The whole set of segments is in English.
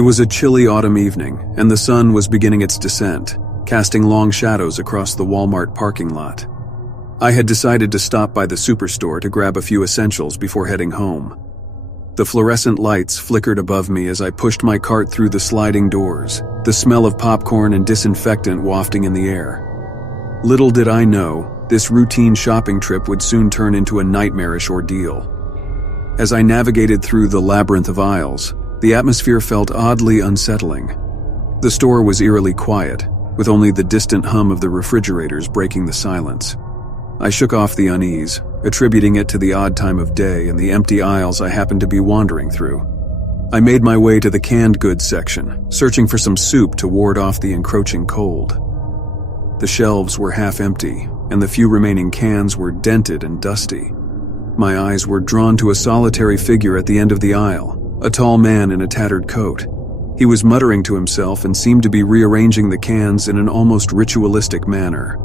It was a chilly autumn evening, and the sun was beginning its descent, casting long shadows across the Walmart parking lot. I had decided to stop by the superstore to grab a few essentials before heading home. The fluorescent lights flickered above me as I pushed my cart through the sliding doors, the smell of popcorn and disinfectant wafting in the air. Little did I know, this routine shopping trip would soon turn into a nightmarish ordeal. As I navigated through the labyrinth of aisles, the atmosphere felt oddly unsettling. The store was eerily quiet, with only the distant hum of the refrigerators breaking the silence. I shook off the unease, attributing it to the odd time of day and the empty aisles I happened to be wandering through. I made my way to the canned goods section, searching for some soup to ward off the encroaching cold. The shelves were half empty, and the few remaining cans were dented and dusty. My eyes were drawn to a solitary figure at the end of the aisle, a tall man in a tattered coat. He was muttering to himself and seemed to be rearranging the cans in an almost ritualistic manner.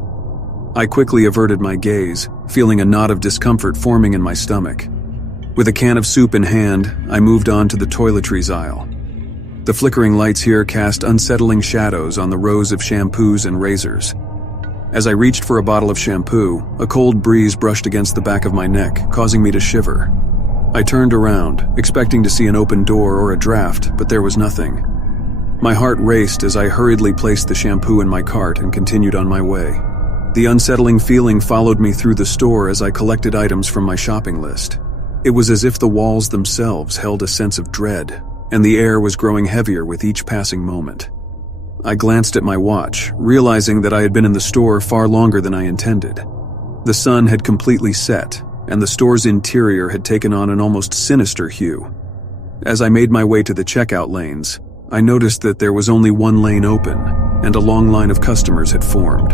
I quickly averted my gaze, feeling a knot of discomfort forming in my stomach. With a can of soup in hand, I moved on to the toiletries aisle. The flickering lights here cast unsettling shadows on the rows of shampoos and razors. As I reached for a bottle of shampoo, a cold breeze brushed against the back of my neck, causing me to shiver. I turned around, expecting to see an open door or a draft, but there was nothing. My heart raced as I hurriedly placed the shampoo in my cart and continued on my way. The unsettling feeling followed me through the store as I collected items from my shopping list. It was as if the walls themselves held a sense of dread, and the air was growing heavier with each passing moment. I glanced at my watch, realizing that I had been in the store far longer than I intended. The sun had completely set, and the store's interior had taken on an almost sinister hue. As I made my way to the checkout lanes, I noticed that there was only one lane open, and a long line of customers had formed.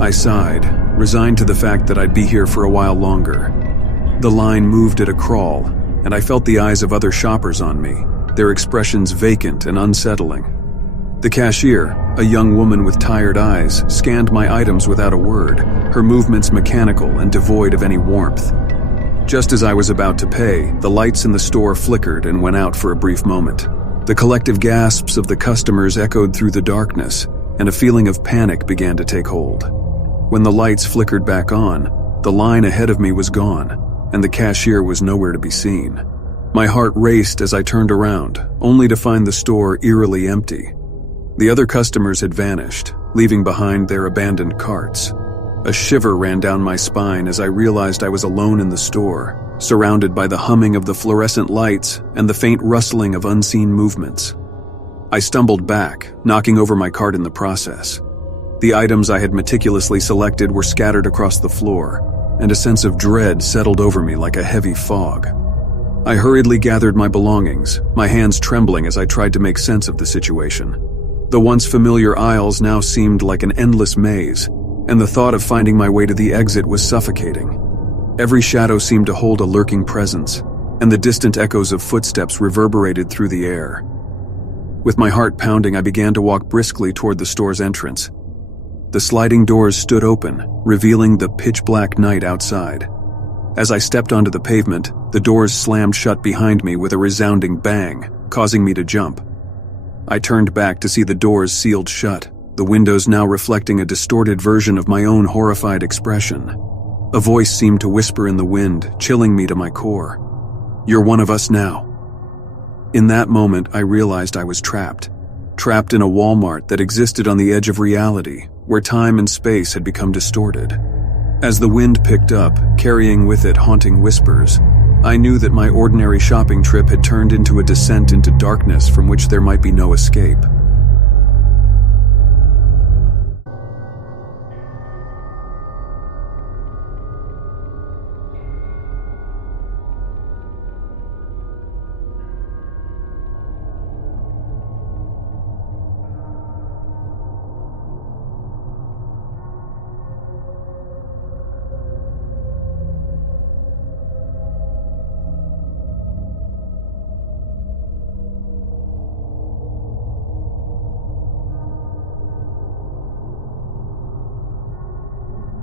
I sighed, resigned to the fact that I'd be here for a while longer. The line moved at a crawl, and I felt the eyes of other shoppers on me, their expressions vacant and unsettling. The cashier, a young woman with tired eyes, scanned my items without a word, her movements mechanical and devoid of any warmth. Just as I was about to pay, the lights in the store flickered and went out for a brief moment. The collective gasps of the customers echoed through the darkness, and a feeling of panic began to take hold. When the lights flickered back on, the line ahead of me was gone, and the cashier was nowhere to be seen. My heart raced as I turned around, only to find the store eerily empty. The other customers had vanished, leaving behind their abandoned carts. A shiver ran down my spine as I realized I was alone in the store, surrounded by the humming of the fluorescent lights and the faint rustling of unseen movements. I stumbled back, knocking over my cart in the process. The items I had meticulously selected were scattered across the floor, and a sense of dread settled over me like a heavy fog. I hurriedly gathered my belongings, my hands trembling as I tried to make sense of the situation. The once familiar aisles now seemed like an endless maze, and the thought of finding my way to the exit was suffocating. Every shadow seemed to hold a lurking presence, and the distant echoes of footsteps reverberated through the air. With my heart pounding, I began to walk briskly toward the store's entrance. The sliding doors stood open, revealing the pitch-black night outside. As I stepped onto the pavement, the doors slammed shut behind me with a resounding bang, causing me to jump. I turned back to see the doors sealed shut, the windows now reflecting a distorted version of my own horrified expression. A voice seemed to whisper in the wind, chilling me to my core. "You're one of us now." In that moment, I realized I was trapped in a Walmart that existed on the edge of reality, where time and space had become distorted. As the wind picked up, carrying with it haunting whispers, I knew that my ordinary shopping trip had turned into a descent into darkness from which there might be no escape.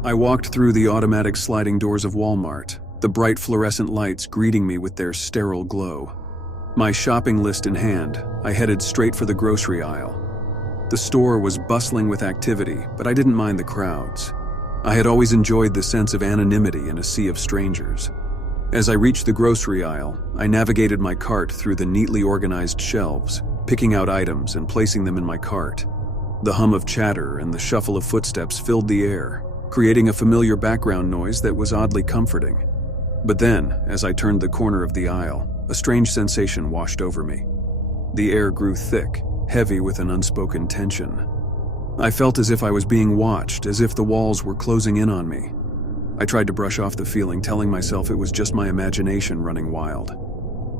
I walked through the automatic sliding doors of Walmart, the bright fluorescent lights greeting me with their sterile glow. My shopping list in hand, I headed straight for the grocery aisle. The store was bustling with activity, but I didn't mind the crowds. I had always enjoyed the sense of anonymity in a sea of strangers. As I reached the grocery aisle, I navigated my cart through the neatly organized shelves, picking out items and placing them in my cart. The hum of chatter and the shuffle of footsteps filled the air, creating a familiar background noise that was oddly comforting. But then, as I turned the corner of the aisle, a strange sensation washed over me. The air grew thick, heavy with an unspoken tension. I felt as if I was being watched, as if the walls were closing in on me. I tried to brush off the feeling, telling myself it was just my imagination running wild.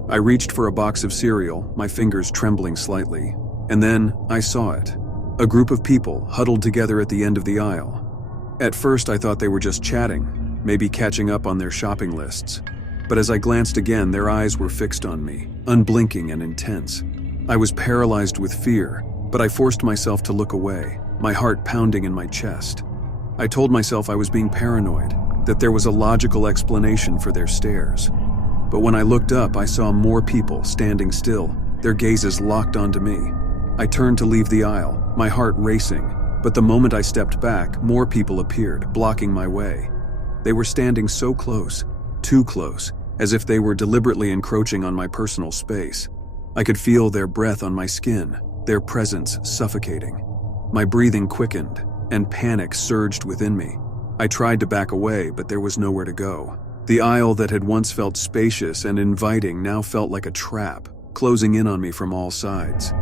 I reached for a box of cereal, my fingers trembling slightly, and then I saw it. A group of people huddled together at the end of the aisle. At first I thought they were just chatting, maybe catching up on their shopping lists. But as I glanced again, their eyes were fixed on me, unblinking and intense. I was paralyzed with fear, but I forced myself to look away, my heart pounding in my chest. I told myself I was being paranoid, that there was a logical explanation for their stares. But when I looked up, I saw more people standing still, their gazes locked onto me. I turned to leave the aisle, my heart racing, but the moment I stepped back, more people appeared, blocking my way. They were standing so close, too close, as if they were deliberately encroaching on my personal space. I could feel their breath on my skin, their presence suffocating. My breathing quickened, and panic surged within me. I tried to back away, but there was nowhere to go. The aisle that had once felt spacious and inviting now felt like a trap, closing in on me from all sides.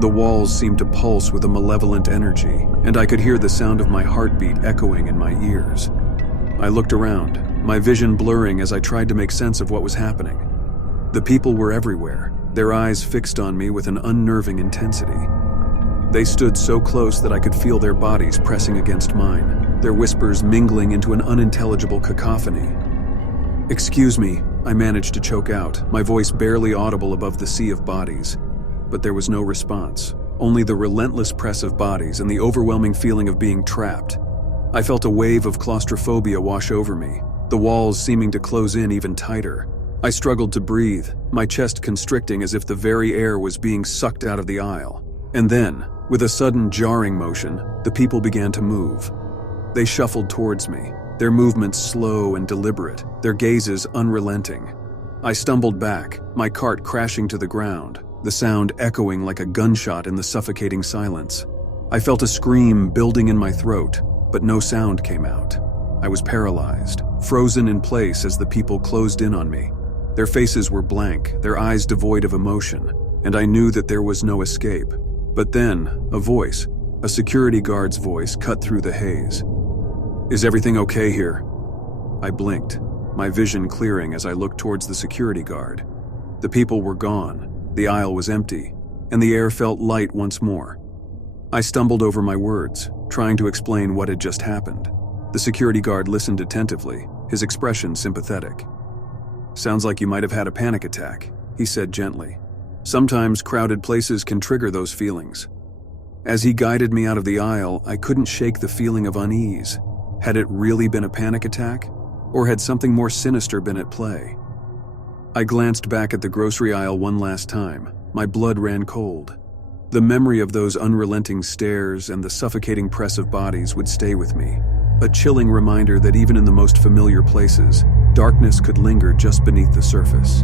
The walls seemed to pulse with a malevolent energy, and I could hear the sound of my heartbeat echoing in my ears. I looked around, my vision blurring as I tried to make sense of what was happening. The people were everywhere, their eyes fixed on me with an unnerving intensity. They stood so close that I could feel their bodies pressing against mine, their whispers mingling into an unintelligible cacophony. "Excuse me," I managed to choke out, my voice barely audible above the sea of bodies. But there was no response, only the relentless press of bodies and the overwhelming feeling of being trapped. I felt a wave of claustrophobia wash over me, the walls seeming to close in even tighter. I struggled to breathe, my chest constricting as if the very air was being sucked out of the aisle. And then, with a sudden jarring motion, the people began to move. They shuffled towards me, their movements slow and deliberate, their gazes unrelenting. I stumbled back, my cart crashing to the ground, the sound echoing like a gunshot in the suffocating silence. I felt a scream building in my throat, but no sound came out. I was paralyzed, frozen in place as the people closed in on me. Their faces were blank, their eyes devoid of emotion, and I knew that there was no escape. But then, a voice, a security guard's voice, cut through the haze. "Is everything okay here?" I blinked, my vision clearing as I looked towards the security guard. The people were gone, the aisle was empty, and the air felt light once more. I stumbled over my words, trying to explain what had just happened. The security guard listened attentively, his expression sympathetic. "Sounds like you might have had a panic attack," he said gently. "Sometimes crowded places can trigger those feelings." As he guided me out of the aisle, I couldn't shake the feeling of unease. Had it really been a panic attack? Or had something more sinister been at play? I glanced back at the grocery aisle one last time. My blood ran cold. The memory of those unrelenting stares and the suffocating press of bodies would stay with me. A chilling reminder that even in the most familiar places, darkness could linger just beneath the surface.